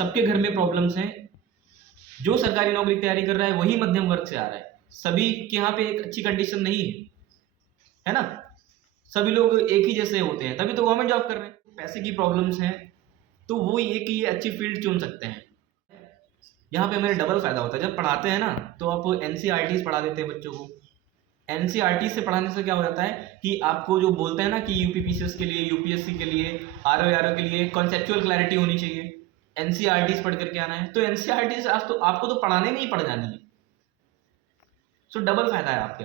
सबके घर में प्रॉब्लम्स हैं। जो सरकारी नौकरी की तैयारी कर रहा है वही मध्यम वर्ग से आ रहा है। सभी के यहाँ पे एक अच्छी कंडीशन नहीं है ना। सभी लोग एक ही जैसे होते हैं, तभी तो गवर्नमेंट जॉब कर रहे हैं। पैसे की प्रॉब्लम्स हैं तो वो ये कि ये अच्छी फील्ड चुन सकते हैं। यहाँ पे हमें डबल फायदा होता है। जब पढ़ाते हैं ना तो आप एनसीईआरटी पढ़ा देते हैं बच्चों को। एनसीईआरटी से पढ़ाने से क्या हो जाता है कि आपको जो बोलते हैं ना कि यूपीपीसीएस के लिए, यूपीएससी के लिए, आरओ के लिए कॉन्सेप्चुअल क्लैरिटी होनी चाहिए। एनसीईआरटी पढ़ करके आना है, तो एनसीईआरटी से आज तो आपको तो पढ़ाने में ही पड़ जानी है। सो डबल फायदा है आपके।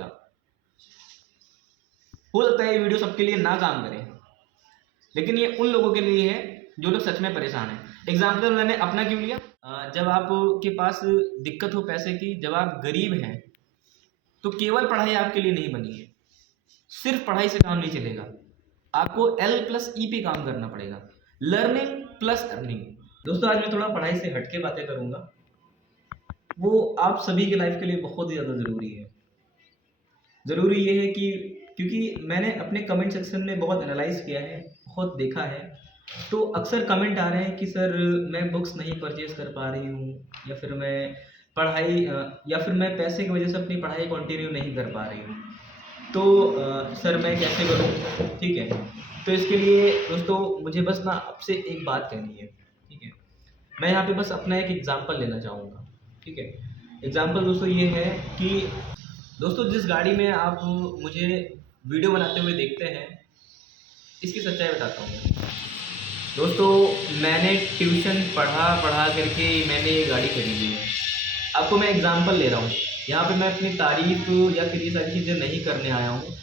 हो सकता है ये वीडियो सबके लिए ना काम करे, लेकिन ये उन लोगों के लिए है जो लोग सच में परेशान हैं। एग्जाम्पल मैंने अपना क्यों लिया? जब आपके पास दिक्कत हो पैसे की, जब आप गरीब हैं, तो केवल पढ़ाई आपके लिए नहीं बनी है। सिर्फ पढ़ाई से काम नहीं चलेगा, आपको L+E पे काम करना पड़ेगा। Learning plus earning. दोस्तों आज मैं थोड़ा पढ़ाई से हटके बातें करूंगा। वो आप सभी के लाइफ के लिए बहुत ही ज़्यादा ज़रूरी है। ज़रूरी ये है कि क्योंकि मैंने अपने कमेंट सेक्शन में बहुत एनालाइज किया है, बहुत देखा है, तो अक्सर कमेंट आ रहे हैं कि सर मैं बुक्स नहीं परचेज कर पा रही हूँ, या फिर मैं पढ़ाई या फिर मैं पैसे की वजह से अपनी पढ़ाई कंटिन्यू नहीं कर पा रही हूँ, तो सर मैं कैसे करूँ? ठीक है, तो इसके लिए दोस्तों मुझे बस ना आपसे एक बात कहनी है। ठीक है, मैं यहाँ पे बस अपना एक एग्जांपल लेना चाहूँगा। ठीक है, एग्जांपल दोस्तों ये है कि दोस्तों जिस गाड़ी में आप मुझे वीडियो बनाते हुए देखते हैं, इसकी सच्चाई बताता हूँ। दोस्तों मैंने ट्यूशन पढ़ा करके मैंने ये गाड़ी खरीदी है। आपको मैं एग्जांपल ले रहा हूँ, यहाँ पे मैं अपनी तारीफ या फिर ये सारी चीज़ें नहीं करने आया हूँ,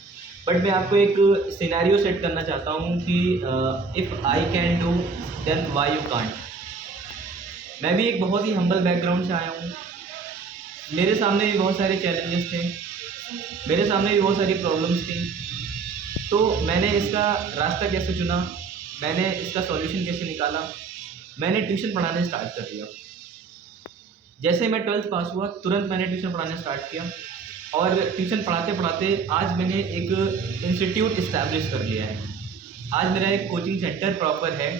बट मैं आपको एक सिनेरियो सेट करना चाहता हूँ कि if I can do then why you can't. मैं भी एक बहुत ही हम्बल बैकग्राउंड से आया हूँ। मेरे सामने भी बहुत सारे चैलेंजेस थे, मेरे सामने भी बहुत सारी प्रॉब्लम्स थी। तो मैंने इसका रास्ता कैसे चुना, मैंने इसका सॉल्यूशन कैसे निकाला, मैंने ट्यूशन पढ़ाने स्टार्ट कर दिया। जैसे मैं 12th पास हुआ तुरंत मैंने ट्यूशन पढ़ाना स्टार्ट किया, और ट्यूशन पढ़ाते पढ़ाते आज मैंने एक इंस्टीट्यूट इस्टेब्लिश कर लिया है। आज मेरा एक कोचिंग सेंटर प्रॉपर है,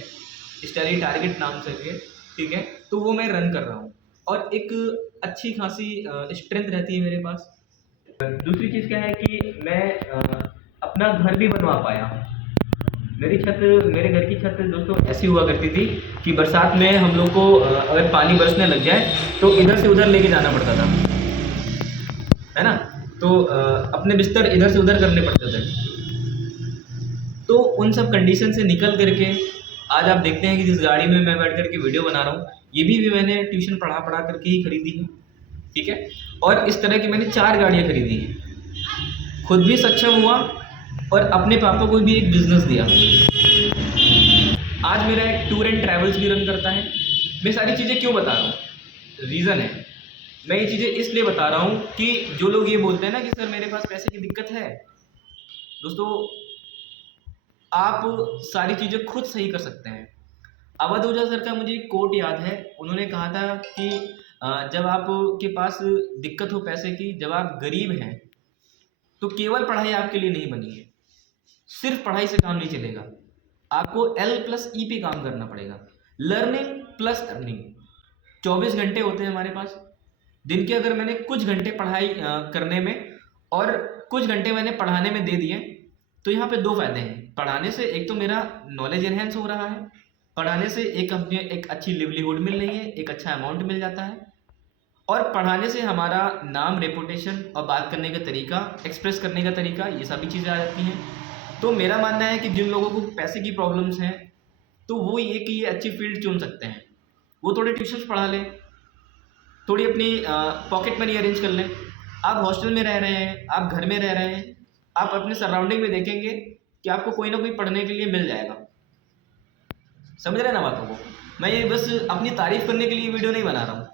स्टडी टारगेट नाम से है। ठीक है, तो वो मैं रन कर रहा हूँ और एक अच्छी खासी स्ट्रेंथ रहती है मेरे पास। दूसरी चीज़ क्या है कि मैं अपना घर भी बनवा पाया। मेरे घर की छत दोस्तों ऐसी हुआ करती थी कि बरसात में हम लोग को अगर पानी बरसने लग जाए तो इधर से उधर लेके जाना पड़ता था, है ना। तो अपने बिस्तर इधर से उधर करने पड़ते थे। तो उन सब कंडीशन से निकल करके आज आप देखते हैं कि जिस गाड़ी में मैं बैठ करके वीडियो बना रहा हूँ, ये भी मैंने ट्यूशन पढ़ा करके ही खरीदी है। ठीक है, और इस तरह की मैंने 4 गाड़ियाँ खरीदी हैं। खुद भी सक्षम हुआ और अपने पापा को भी एक बिजनेस दिया। आज मेरा एक टूर एंड ट्रैवल्स भी रन करता है। मैं सारी चीज़ें क्यों बता रहा हूँ? रीज़न है, मैं ये चीज़ें इसलिए बता रहा हूँ कि जो लोग ये बोलते हैं ना कि सर मेरे पास पैसे की दिक्कत है, दोस्तों आप सारी चीज़ें खुद सही कर सकते हैं। अवध ओझा सर का मुझे एक कोट याद है, उन्होंने कहा था कि जब आपके पास दिक्कत हो पैसे की, जब आप गरीब हैं, तो केवल पढ़ाई आपके लिए नहीं बनी है। सिर्फ पढ़ाई से काम नहीं चलेगा, आपको L+E पे काम करना पड़ेगा। Learning plus earning. 24 घंटे होते हैं हमारे पास दिन के। अगर मैंने कुछ घंटे पढ़ाई करने में और कुछ घंटे मैंने पढ़ाने में दे दिए, तो यहाँ पे 2 फायदे हैं। पढ़ाने से एक तो मेरा नॉलेज एनहेंस हो रहा है, पढ़ाने से एक अच्छी लिवलीहुड मिल रही है, एक अच्छा अमाउंट मिल जाता है, और पढ़ाने से हमारा नाम, रेपुटेशन और बात करने का तरीका, एक्सप्रेस करने का तरीका, ये सभी चीज़ें आ जाती हैं। तो मेरा मानना है कि जिन लोगों को पैसे की प्रॉब्लम्स हैं, तो वो ये कि ये अच्छी फील्ड चुन सकते हैं। वो थोड़े ट्यूशन्स पढ़ा लें, थोड़ी अपनी पॉकेट मनी अरेंज कर लें। आप हॉस्टल में रह रहे हैं, आप घर में रह रहे हैं, आप अपने सराउंडिंग में देखेंगे कि आपको कोई ना कोई पढ़ने के लिए मिल जाएगा। समझ रहे हैं ना बातों को? मैं ये बस अपनी तारीफ करने के लिए वीडियो नहीं बना रहा हूँ,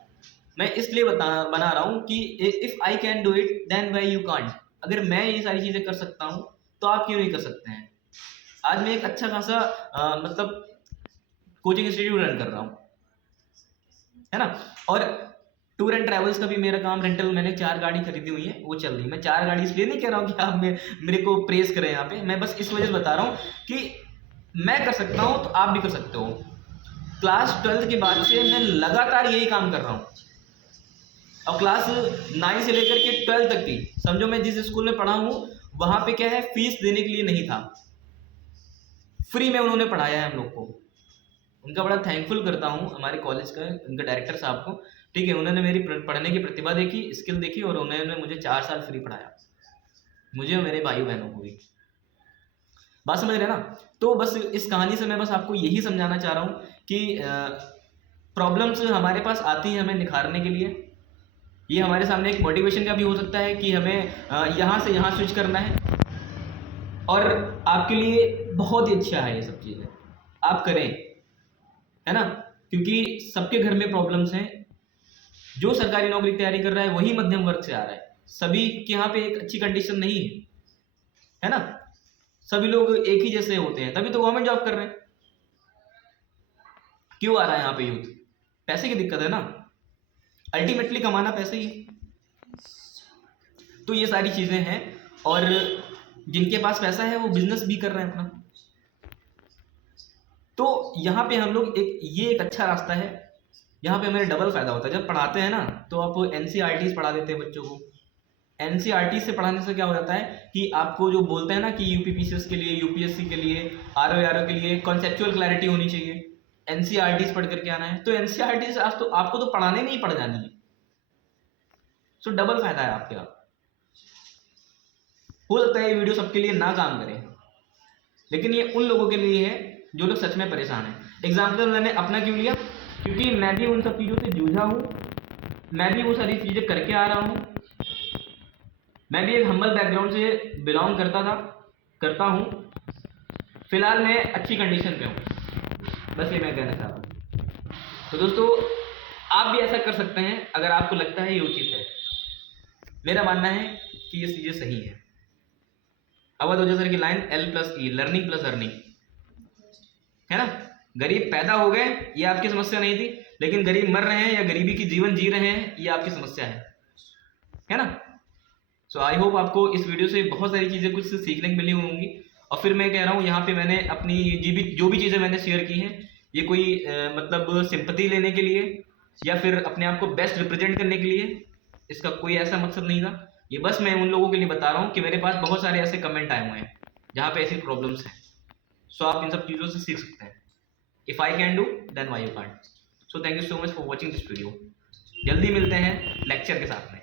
मैं इसलिए बना रहा हूँ कि if I can do it then why you can't. अगर मैं ये सारी चीज़ें कर सकता हूँ तो आप क्यों नहीं कर सकते हैं? आज मैं एक अच्छा खासा मतलब कोचिंग इंस्टीट्यूट रन कर रहा हूँ, है ना। और टूर एंड ट्रैवल्स का भी मेरा काम, रेंटल, मैंने 4 गाड़ी खरीदी हुई है, वो चल रही है। मैं 4 गाड़ी इसलिए नहीं कह रहा हूँ कि आप मेरे को प्रेस करें यहाँ पे, मैं बस इस वजह से बता रहा हूँ कि मैं कर सकता हूँ तो आप भी कर सकते हो। क्लास 12 के बाद से मैं लगातार यही काम कर रहा हूँ। और क्लास 9 से लेकर के 12 तक की, समझो मैं जिस स्कूल में पढ़ा हूँ वहाँ पे क्या है, फीस देने के लिए नहीं था, फ्री में उन्होंने पढ़ाया है हम लोग को। उनका बड़ा थैंकफुल करता हूँ हमारे कॉलेज का, उनके डायरेक्टर साहब को। ठीक है, उन्होंने मेरी पढ़ने की प्रतिभा देखी, स्किल देखी, और उन्होंने मुझे 4 साल फ्री पढ़ाया, मुझे और मेरे भाई बहनों को भी। बात समझ रहे हैं ना? तो बस इस कहानी से मैं बस आपको यही समझाना चाह रहा हूँ कि प्रॉब्लम्स हमारे पास आती हैं हमें निखारने के लिए। ये हमारे सामने एक मोटिवेशन का भी हो सकता है कि हमें यहाँ से यहाँ स्विच करना है, और आपके लिए बहुत ही अच्छा है ये सब चीज़ें, आप करें, है ना? क्योंकि सबके घर में प्रॉब्लम्स हैं। जो सरकारी नौकरी की तैयारी कर रहा है वही मध्यम वर्ग से आ रहा है, सभी के यहाँ पे एक अच्छी कंडीशन नहीं है ना? सभी लोग एक ही जैसे होते हैं, तभी तो गवर्नमेंट जॉब कर रहे हैं। क्यों आ रहा है यहाँ पे यूथ? पैसे की दिक्कत है ना, अल्टीमेटली कमाना पैसे ही। तो ये सारी चीजें हैं, और जिनके पास पैसा है वो बिजनेस भी कर रहे हैं अपना। तो यहाँ पे हम लोग ये एक अच्छा रास्ता है, यहाँ पे हमें डबल फायदा होता है। जब पढ़ाते हैं ना तो आप एनसीईआरटी पढ़ा देते हैं बच्चों को। एनसीईआरटी से पढ़ाने से क्या हो जाता है कि आपको जो बोलते हैं ना कि यूपीपीसीएस के लिए, यूपीएससी के लिए, आरओ के लिए कॉन्सेप्चुअल क्लैरिटी होनी चाहिए, एनसीईआरटी पढ़ करके आना है। तो एनसीईआरटी से आज तो आपको तो पढ़ाने में ही पड़ जानी है। सो डबल फायदा है आपके। हो सकता है ये वीडियो सबके लिए ना काम करे, लेकिन ये उन लोगों के लिए है जो लोग सच में परेशान हैं। एग्जाम्पल मैंने अपना क्यों लिया? क्योंकि मैं भी उन सब चीज़ों से जूझा हूँ, मैं भी वो सारी चीज़ें करके आ रहा हूँ। मैं भी एक हम्बल बैकग्राउंड से बिलोंग करता हूँ। फिलहाल मैं अच्छी कंडीशन पे हूँ, बस ये मैं कहना चाहता हूँ। तो दोस्तों, आप भी ऐसा कर सकते हैं अगर आपको लगता है ये उचित है। मेरा मानना है कि ये चीज़ें सही है। अवध ओझा सर की line L+E, learning plus earning, है ना? गरीब पैदा हो गए ये आपकी समस्या नहीं थी, लेकिन गरीब मर रहे हैं या गरीबी की जीवन जी रहे हैं ये आपकी समस्या है ना? सो आई होप आपको इस वीडियो से बहुत सारी चीज़ें कुछ सीखने को मिली होंगी। और फिर मैं कह रहा हूँ यहाँ पे मैंने अपनी जो भी चीज़ें मैंने शेयर की हैं, ये कोई मतलब सिंपैथी लेने के लिए या फिर अपने आप को बेस्ट रिप्रेजेंट करने के लिए, इसका कोई ऐसा मकसद नहीं था। ये बस मैं उन लोगों के लिए बता रहा हूँ कि मेरे पास बहुत सारे ऐसे कमेंट आए हुए हैं जहाँ पे ऐसी प्रॉब्लम्स हैं। सो आप इन सब चीज़ों से सीख सकते हैं। If I can do then why you can't. So thank you so much for watching this video. जल्दी मिलते हैं लेक्चर के साथ में।